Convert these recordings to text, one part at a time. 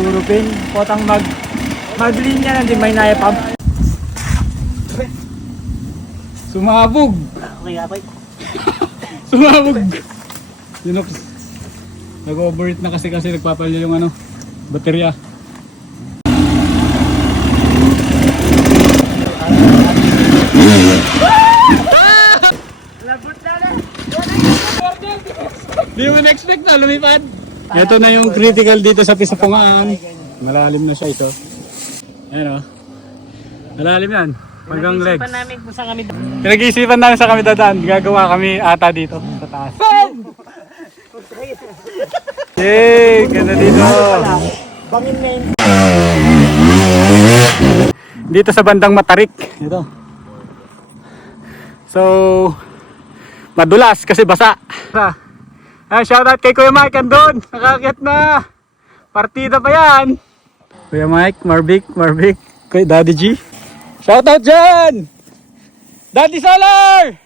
Siguro pin, potang maglinya ng di may nayapam. Sumabog! Okay, okay. Sumabog! Yun, nag-overheat na kasi nagpapalya yung baterya. Labot na na. Di mo na-expect na lumipad. Ito na yung critical dito sa Pisapungaan. Malalim na siya ito. Ayan o. Malalim yan. Hanggang legs. Pinag-isipan namin kung saan kami. Pinag-iisipan namin sa kami dadaan. Gagawa kami ata dito sa taas. Yay! Ganda dito. Bangin na yun. Dito sa bandang Matarik. Ito. So, madulas kasi basa. Shoutout kay Kuya Mike, andun. Nakakit na. Partida pa yan. Kuya Mike, Marvic, Kuya Daddy G. Shoutout dyan. Daddy Solar.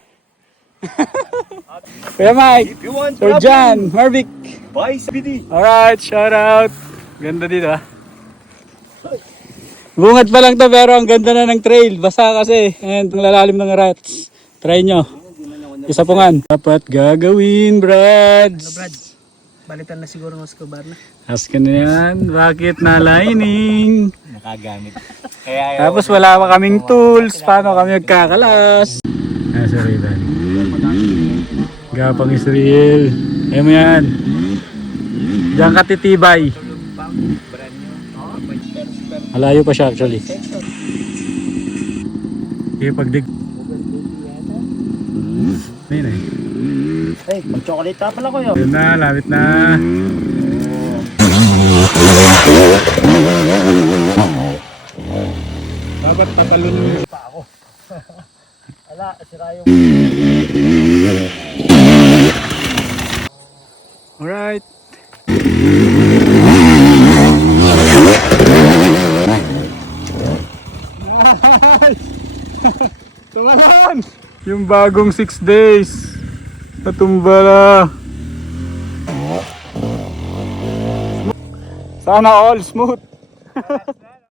Kuya Mike, Sir Jan, Marvic. Bye, BD. Alright, shoutout. Ganda dito ah. Bungad pa lang to pero ang ganda na ng trail. Basa kasi. And ang lalalim ng rats. Try nyo. Pisapungan. Dapat gagawin, Brads. Brads, balitan na siguro ng Escobar na. Ask ka na yan. Bakit nalining? Nakagamit. Tapos wala pa kaming tools. Paano kami magkakalas? Nasa Rivan. Gapang Israel. Ayaw mo yan. Diyan ka titibay. Malayo pa siya actually. Okay, pagdig. Ayun eh. Hey, mag-chocolate ka pala ko yun. Yun na, lapit na. Dapat patalon mo Pa ako. Ala, sira yung... Alright. Tumalon! Yung bagong 6 days. Natumbala. Sana all smooth.